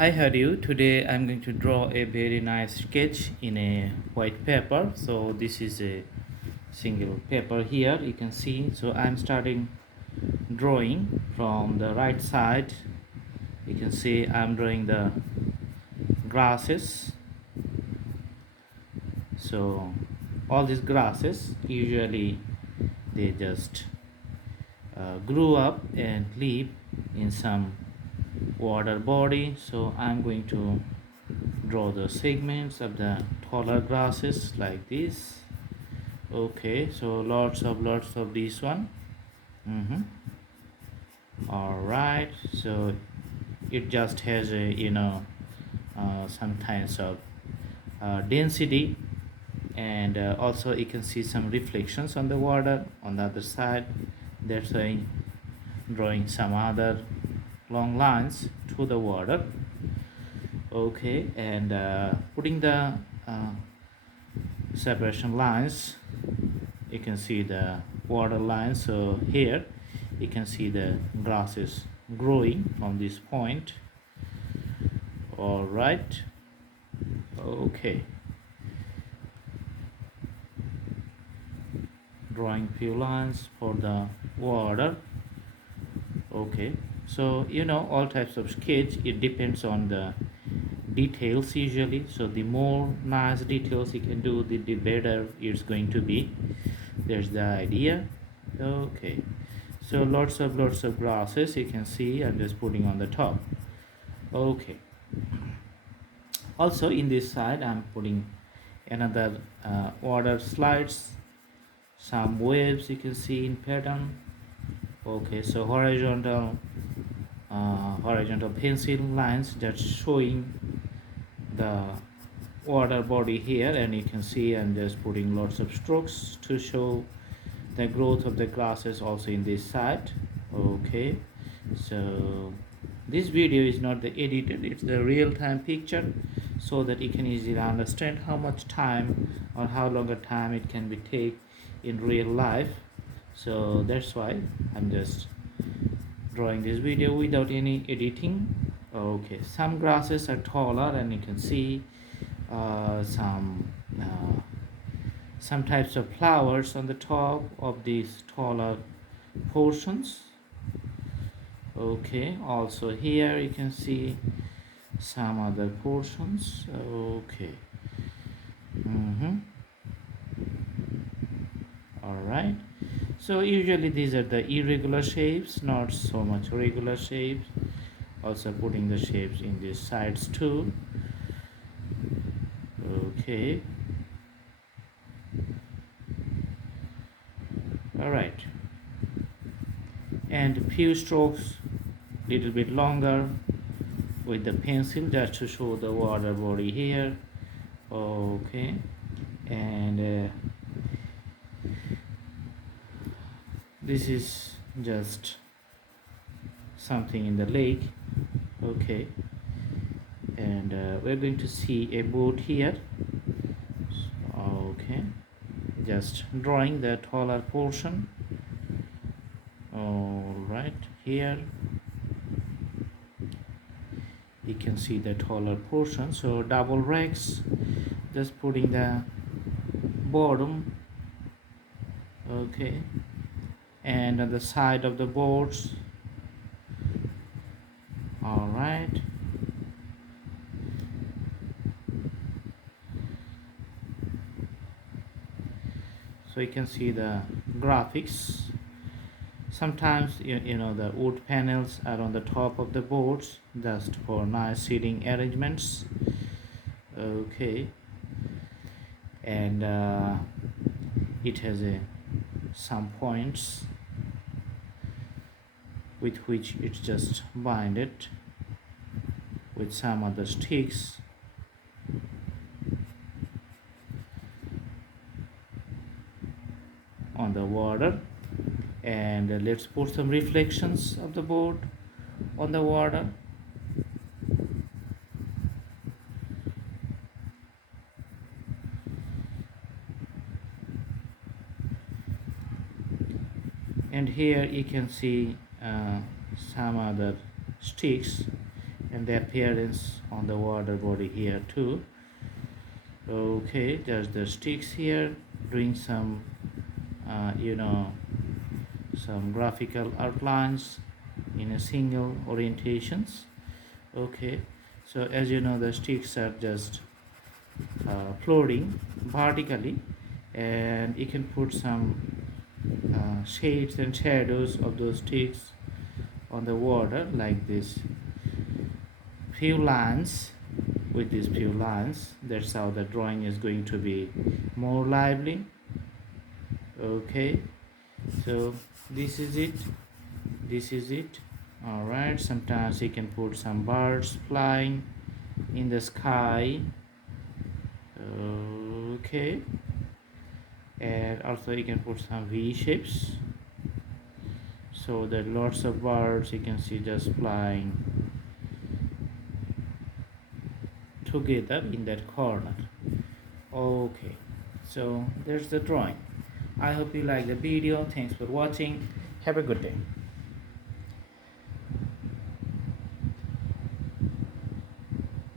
Hi, how are you? Today I'm going to draw a very nice sketch in a white paper. So this is a single paper here, you can see. So I'm starting drawing from the right side. You can see I'm drawing the grasses. So all these grasses usually they just grew up and live in some water body. So I'm going to draw the segments of the taller grasses like this. Okay, so lots of this one. mm-hmm. All right, so it just has a some kinds of density, and also you can see some reflections on the water on the other side. That's why drawing some other long lines to the water. Okay, and putting the separation lines, you can see the water line. So here you can see the grasses growing from this point. All right. Okay, drawing few lines for the water. Okay, so all types of sketch, it depends on the details usually. So the more nice details you can do, the better it's going to be. There's the idea. Okay, so lots of grasses, you can see I'm just putting on the top. Okay, also in this side I'm putting another water slides, some waves you can see in pattern. Okay, so horizontal pencil lines just showing the water body here, and you can see I'm just putting lots of strokes to show the growth of the grasses also in this side. Okay, so this video is not the edited, it's the real-time picture, so that you can easily understand how much time or how long a time it can be take in real life. So that's why I'm just drawing this video without any editing. Okay, some grasses are taller, and you can see uh, some uh, some types of flowers on the top of these taller portions. Okay, also here you can see some other portions. Okay. All right, so usually these are the irregular shapes, not so much regular shapes. Also putting the shapes in these sides too. Okay. All right, and few strokes little bit longer with the pencil just to show the water body here. Okay, and this is just something in the lake. Okay, and we're going to see a boat here. Okay, just drawing the taller portion. All right, here you can see the taller portion, so double racks, just putting the bottom. Okay, and on the side of the boards. All right, so you can see the graphics. Sometimes the wood panels are on the top of the boards just for nice seating arrangements. Okay, and it has some points with which it's just binded with some other sticks. On the water, and let's put some reflections of the board on the water. And here you can see some other sticks and the appearance on the water body here too. Okay, there's the sticks here doing some some graphical outlines in a single orientations. Okay, so as you know, the sticks are just floating vertically, and you can put some shades and shadows of those sticks on the water like this few lines. With these few lines, that's how the drawing is going to be more lively. Okay, so this is it, this is it. All right, sometimes you can put some birds flying in the sky. Okay, and also you can put some V shapes, so that lots of birds you can see just flying together in that corner. Okay, so there's the drawing. I hope you like the video. Thanks for watching. Have a good day.